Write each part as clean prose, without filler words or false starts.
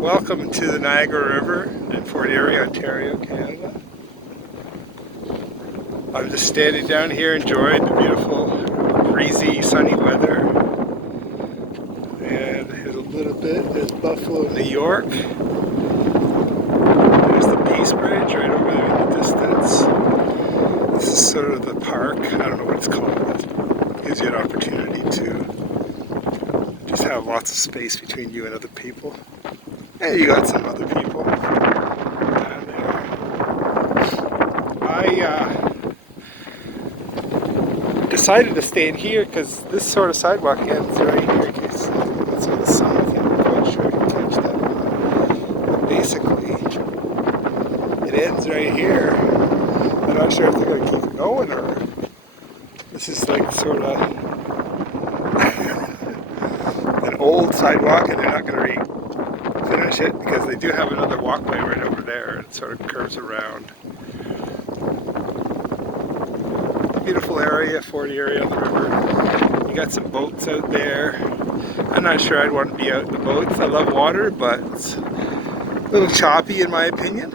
Welcome to the Niagara River in Fort Erie, Ontario, Canada. I'm just standing down here enjoying the beautiful, breezy, sunny weather. And here's a little bit, there's Buffalo, New York. There's the Peace Bridge right over there in the distance. This is sort of the park, I don't know what it's called. It gives you an opportunity to just have lots of space between you and other people. And you got some other people. And, I decided to stay in here because this sort of sidewalk ends right here. In case that's where the sun, I think I'm quite sure I can catch that. But basically, it ends right here. I'm not sure if they're going to keep it going or this is like sort of an old sidewalk and they're not going to finish it because they do have another walkway right over there and it sort of curves around. Beautiful area, Fort Erie on the river. You got some boats out there. I'm not sure I'd want to be out in the boats. I love water, but it's a little choppy in my opinion.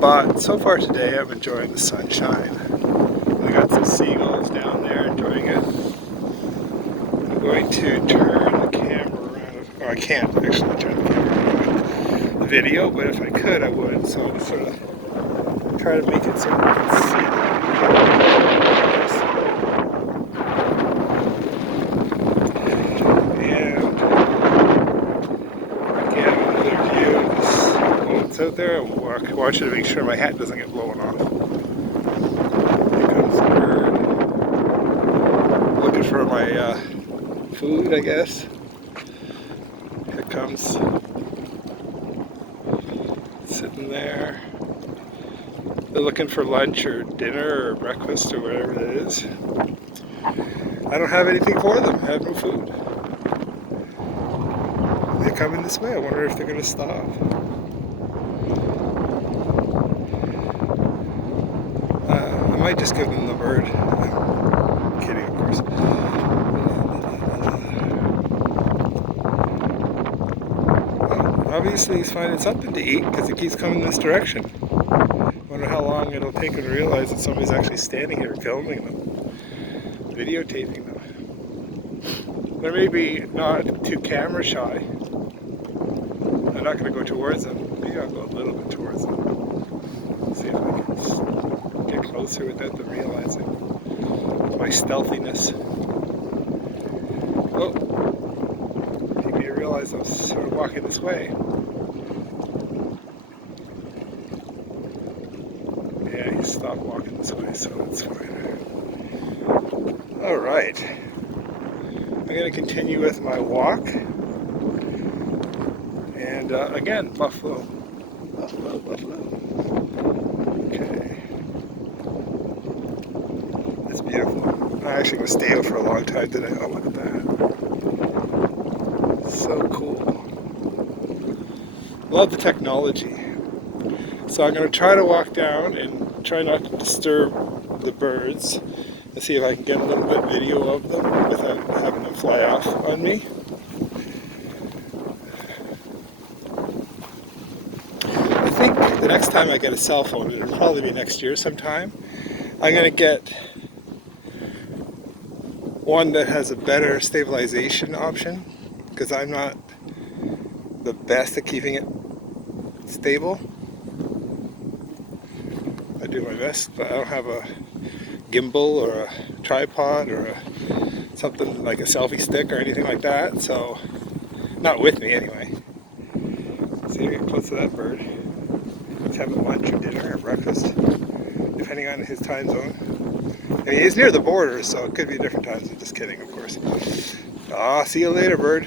But so far today I'm enjoying the sunshine. I got some seagulls down there enjoying it. I'm going to turn the camera around. Oh, I can't actually turn the camera around the video, but if I could I would. So I'll just sort of try to make it so you can see that. And again, another view of this boats out there. I want you to make sure my hat doesn't get blown off. Here comes the bird. Looking for my food, I guess. Here comes. Sitting there. They're looking for lunch or dinner or breakfast or whatever it is. I don't have anything for them. I have no food. They're coming this way. I wonder if they're going to stop. I might just give them the bird. I'm kidding, of course. Well, obviously he's finding something to eat because he keeps coming this direction. I wonder how long it'll take him to realize that somebody's actually standing here filming them, videotaping them. They're maybe not too camera shy. I'm not going to go towards them. Maybe I'll go a little bit towards them. See if I can get closer without them realizing my stealthiness. Oh, maybe you realize I'm sort of walking this way. Yeah, he stopped walking this way, so that's fine. Alright. I'm going to continue with my walk. And again, Buffalo. Buffalo. Okay. It's beautiful. I'm actually going to stay out for a long time today. Oh, look at that. So cool. Love the technology. So I'm going to try to walk down and try not to disturb the birds and see if I can get a little bit of video of them without having them fly off on me. I think the next time I get a cell phone, it'll probably be next year sometime, I'm going to get one that has a better stabilization option because I'm not the best at keeping it stable. I do my best, but I don't have a gimbal or a tripod or something like a selfie stick or anything like that, so not with me anyway. See, I get close to that bird. He's having lunch or dinner or breakfast, depending on his time zone. I mean, he's near the border, so it could be different times. I'm just kidding, of course. Ah, see you later, bird.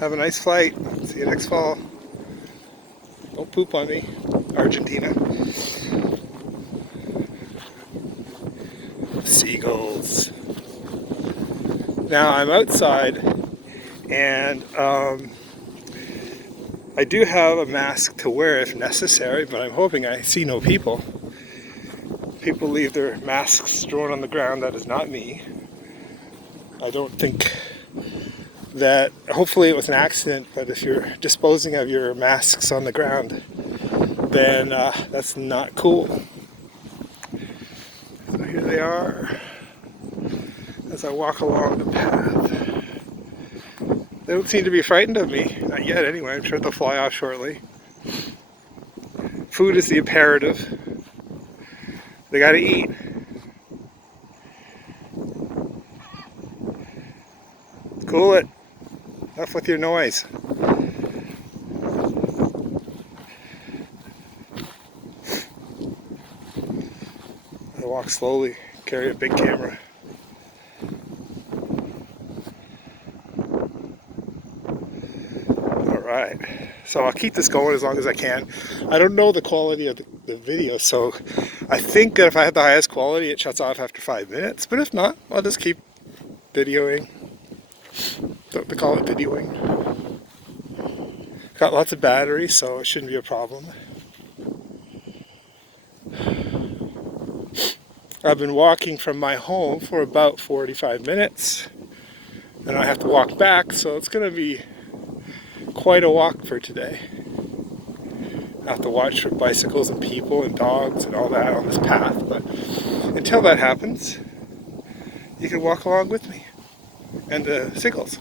Have a nice flight. See you next fall. Don't poop on me, Argentina. Seagulls. Now I'm outside and I do have a mask to wear if necessary, but I'm hoping I see no people. People leave their masks strewn on the ground. That is not me. I don't think that hopefully it was an accident, but if you're disposing of your masks on the ground, then that's not cool. So here they are as I walk along the path. They don't seem to be frightened of me, not yet anyway. I'm sure they'll fly off shortly. Food is the imperative. They gotta eat. Cool it. Enough with your noise. I walk slowly, carry a big camera. Alright, so I'll keep this going as long as I can. I don't know the quality of the video, so I think that if I have the highest quality, it shuts off after 5 minutes. But if not, I'll just keep videoing. Don't they call it videoing? Got lots of battery, so it shouldn't be a problem. I've been walking from my home for about 45 minutes, and I have to walk back, so it's going to be quite a walk for today. I have to watch for bicycles and people and dogs and all that on this path, but until that happens, you can walk along with me and the seagulls.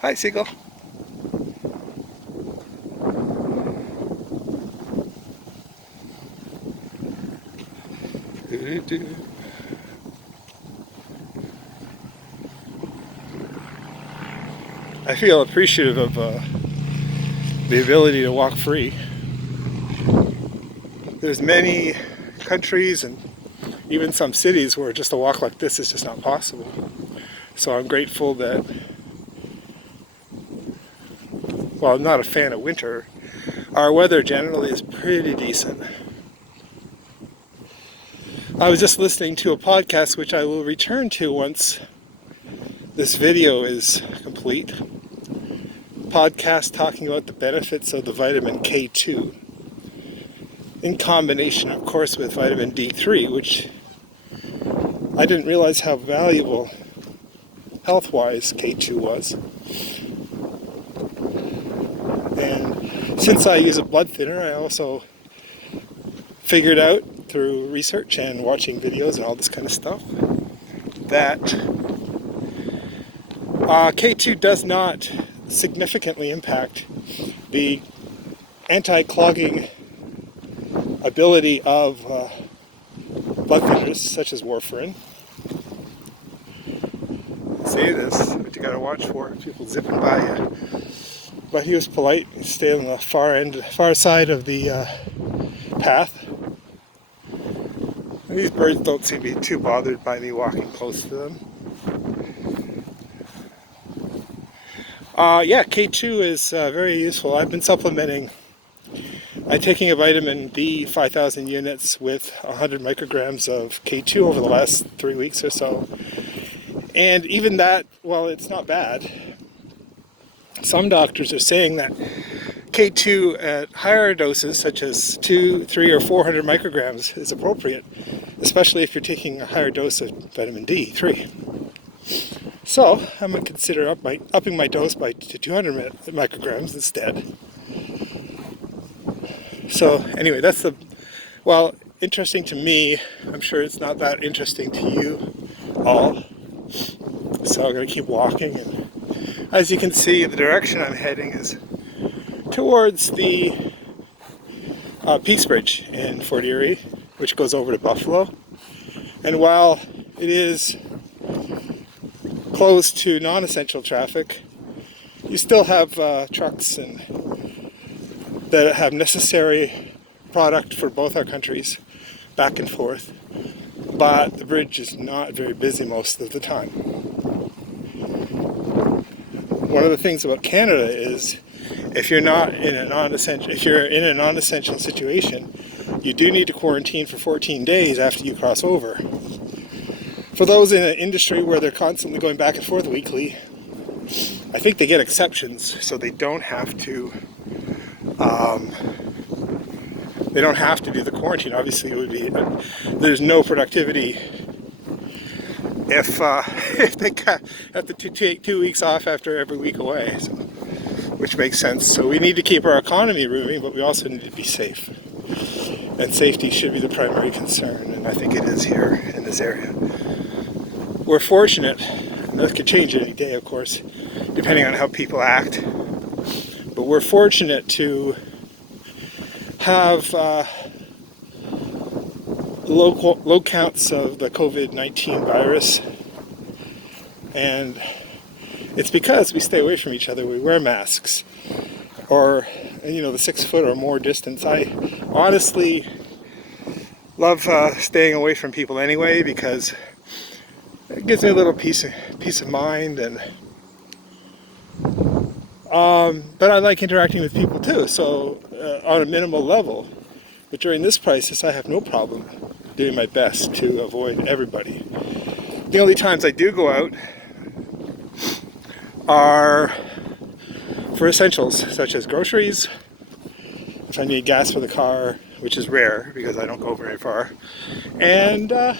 Hi, seagull. I feel appreciative of the ability to walk free. There's many countries and even some cities where just a walk like this is just not possible. So I'm grateful that, well, I'm not a fan of winter. Our weather generally is pretty decent. I was just listening to a podcast, which I will return to once this video is complete. Podcast talking about the benefits of the vitamin K2 in combination, of course, with vitamin D3, which I didn't realize how valuable health-wise K2 was. And since I use a blood thinner, I also figured out through research and watching videos and all this kind of stuff that K2 does not significantly impact the anti-clogging ability of blood thinners such as warfarin. I say this, but you gotta watch for people zipping by you. But he was polite. He stayed on the far side of the path. And these birds don't seem to be too bothered by me walking close to them. Yeah, K2 is very useful. I've been supplementing. I'm taking a vitamin D 5,000 units with 100 micrograms of K2 over the last 3 weeks or so. And even that, well, it's not bad. Some doctors are saying that K2 at higher doses, such as 200, 300, or 400 micrograms, is appropriate, especially if you're taking a higher dose of vitamin D3. So I'm going to consider upping my dose to 200 micrograms instead. So anyway, that's interesting to me. I'm sure it's not that interesting to you all. So I'm going to keep walking, and as you can see, the direction I'm heading is towards the Peace Bridge in Fort Erie, which goes over to Buffalo. And while it is closed to non-essential traffic, you still have trucks that have necessary product for both our countries back and forth, but the bridge is not very busy most of the time. One of the things about Canada is if you're in a non-essential situation, you do need to quarantine for 14 days after you cross over. For those in an industry where they're constantly going back and forth weekly, I think they get exceptions, so they don't have to do the quarantine. Obviously, there's no productivity if they have to take 2 weeks off after every week away, so, which makes sense. So we need to keep our economy moving, but we also need to be safe. And safety should be the primary concern, and I think it is here in this area. We're fortunate, and that could change any day, of course, depending on how people act, but we're fortunate to have low counts of the COVID-19 virus, and it's because we stay away from each other. We wear masks, or the 6 foot or more distance. I honestly love staying away from people anyway, because it gives me a little peace of mind, and but I like interacting with people too, so on a minimal level. But during this crisis, I have no problem doing my best to avoid everybody. The only times I do go out are for essentials, such as groceries, if I need gas for the car, which is rare because I don't go very far, and the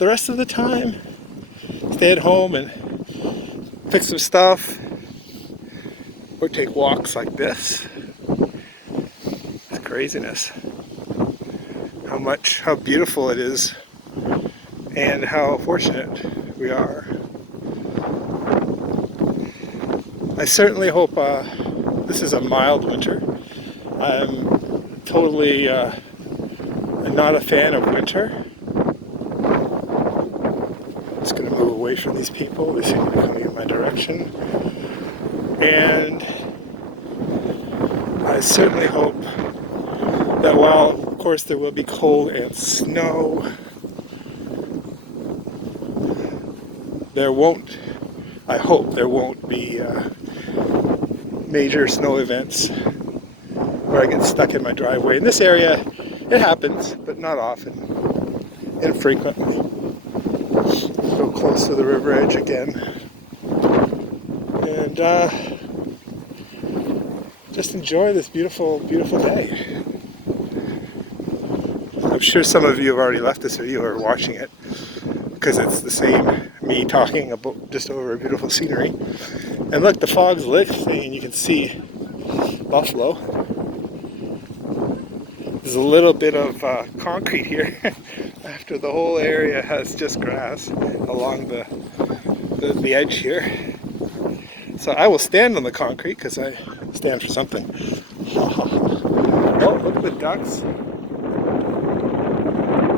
rest of the time, stay at home and fix some stuff, or take walks like this. It's craziness. How beautiful it is, and how fortunate we are. I certainly hope this is a mild winter. I'm totally not a fan of winter. Just going to move away from these people. They seem to be coming in my direction. And I certainly hope that while, of course, there will be cold and snow, I hope there won't be major snow events where I get stuck in my driveway. In this area, it happens, but not often, infrequently. So close to the river edge again. And just enjoy this beautiful, beautiful day. I'm sure some of you have already left this video or are watching it, because it's the same me talking about just over a beautiful scenery. And look, the fog's lifting and you can see buffalo. There's a little bit of concrete here after the whole area has just grass along the edge here. So I will stand on the concrete because I stand for something. Oh, look at the ducks.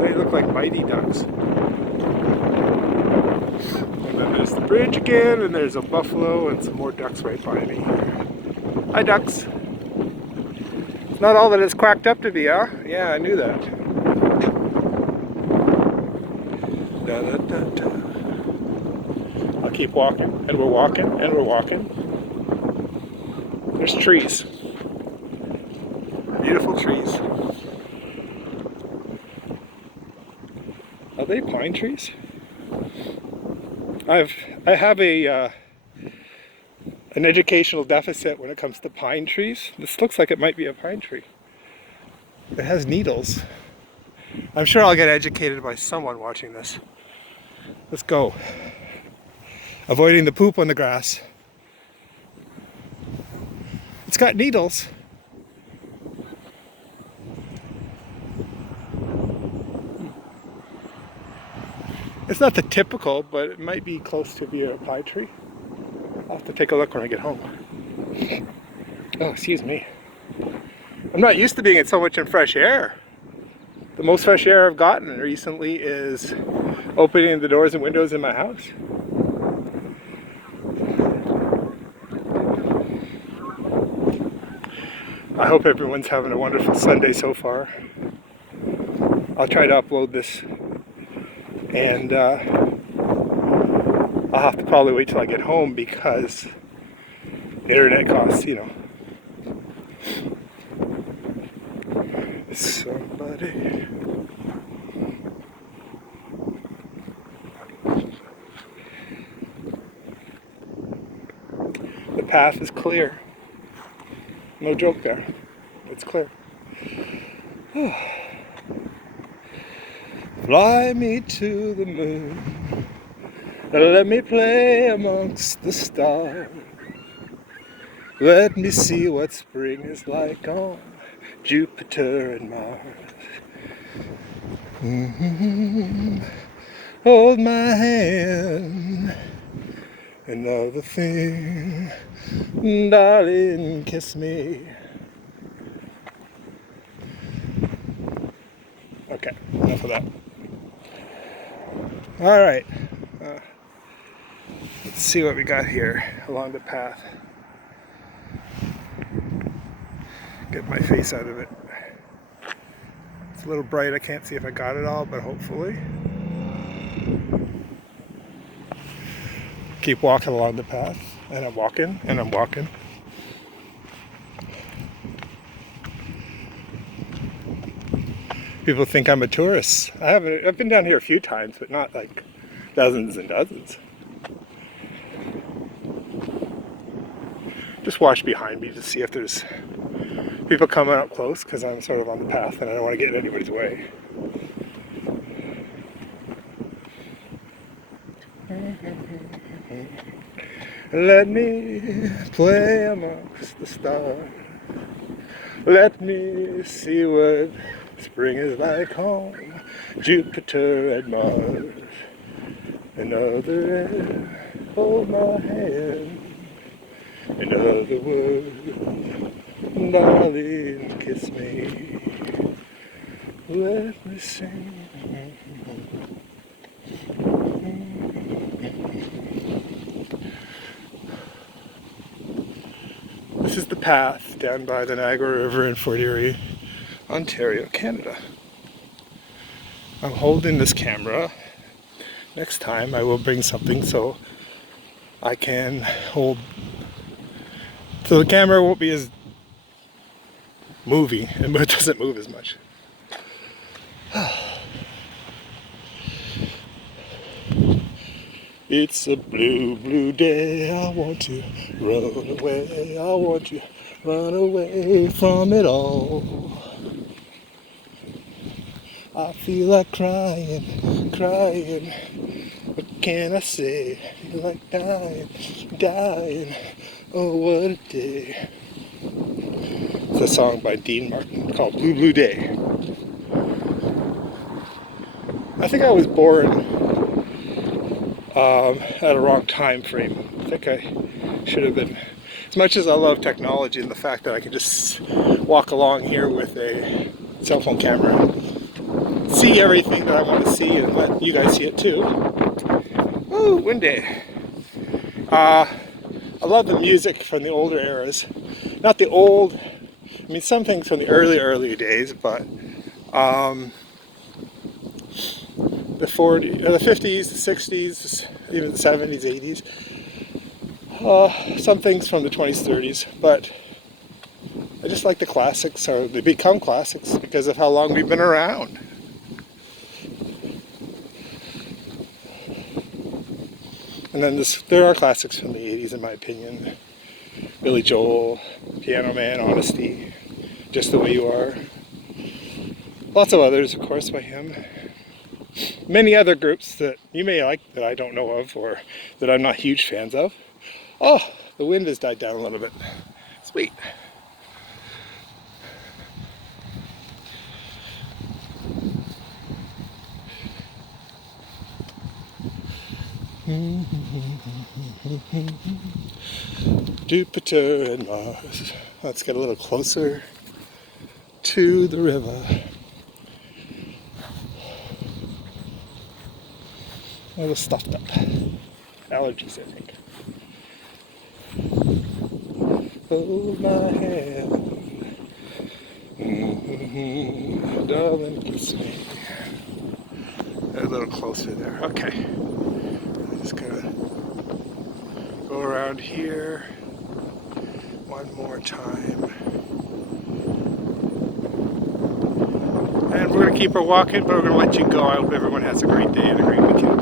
They look like mighty ducks. And then there's the bridge again, and there's a buffalo and some more ducks right by me here. Hi, ducks. It's not all that it's quacked up to be, huh? Yeah, I knew that. Da, da, da, da. I'll keep walking, and we're walking, and we're walking. There's trees. Beautiful trees. Are they pine trees? I have an educational deficit when it comes to pine trees. This looks like it might be a pine tree. It has needles. I'm sure I'll get educated by someone watching this. Let's go. Avoiding the poop on the grass. It's got needles. It's not the typical, but it might be close to be a pine tree. I'll have to take a look when I get home. Oh, excuse me. I'm not used to being so much in fresh air. The most fresh air I've gotten recently is opening the doors and windows in my house. I hope everyone's having a wonderful Sunday so far. I'll try to upload this, and I'll have to probably wait till I get home because internet costs, Somebody. The path is clear. No joke there. It's clear. Fly me to the moon. Let me play amongst the stars. Let me see what spring is like on Jupiter and Mars. Hold my hand. Another thing, darling, kiss me. Okay, enough of that. All right, let's see what we got here along the path. Get my face out of it. It's a little bright, I can't see if I got it all, but hopefully. Keep walking along the path, and I'm walking, and I'm walking. People think I'm a tourist. I've been down here a few times, but not like dozens and dozens. Just watch behind me to see if there's people coming up close, because I'm sort of on the path and I don't want to get in anybody's way. Let me play amongst the stars. Let me see what spring is like on Jupiter and Mars. Another air, hold my hand. In other words, darling, kiss me. Let me sing. This is the path down by the Niagara River in Fort Erie, Ontario, Canada. I'm holding this camera. Next time I will bring something so I can hold, so the camera won't be as moving, but it doesn't move as much. It's a blue, blue day. I want to run away. I want to run away from it all. I feel like crying, crying. What can I say? I feel like dying, dying. Oh, what a day. It's a song by Dean Martin called Blue, Blue Day. I think I was born at a wrong time frame. I think I should have been. As much as I love technology and the fact that I can just walk along here with a cell phone camera and see everything that I want to see and let you guys see it too. Ooh, windy. I love the music from the older eras. Not the old, I mean some things from the early days, but the 40s, the 50s, the 60s, even the 70s, 80s. Some things from the 20s, 30s, but I just like the classics, or they become classics because of how long we've been around. And then there are classics from the 80s in my opinion. Billy Joel, Piano Man, Honesty, Just the Way You Are. Lots of others, of course, by him. Many other groups that you may like that I don't know of or that I'm not huge fans of. Oh, the wind has died down a little bit. Sweet. Jupiter and Mars. Let's get a little closer to the river. A little stuffed up. Allergies, I think. Hold my hand. Darling, kiss me. A little closer there. Okay. I'm just gonna go around here one more time. And we're gonna keep her walking, but we're gonna let you go. I hope everyone has a great day and a great weekend.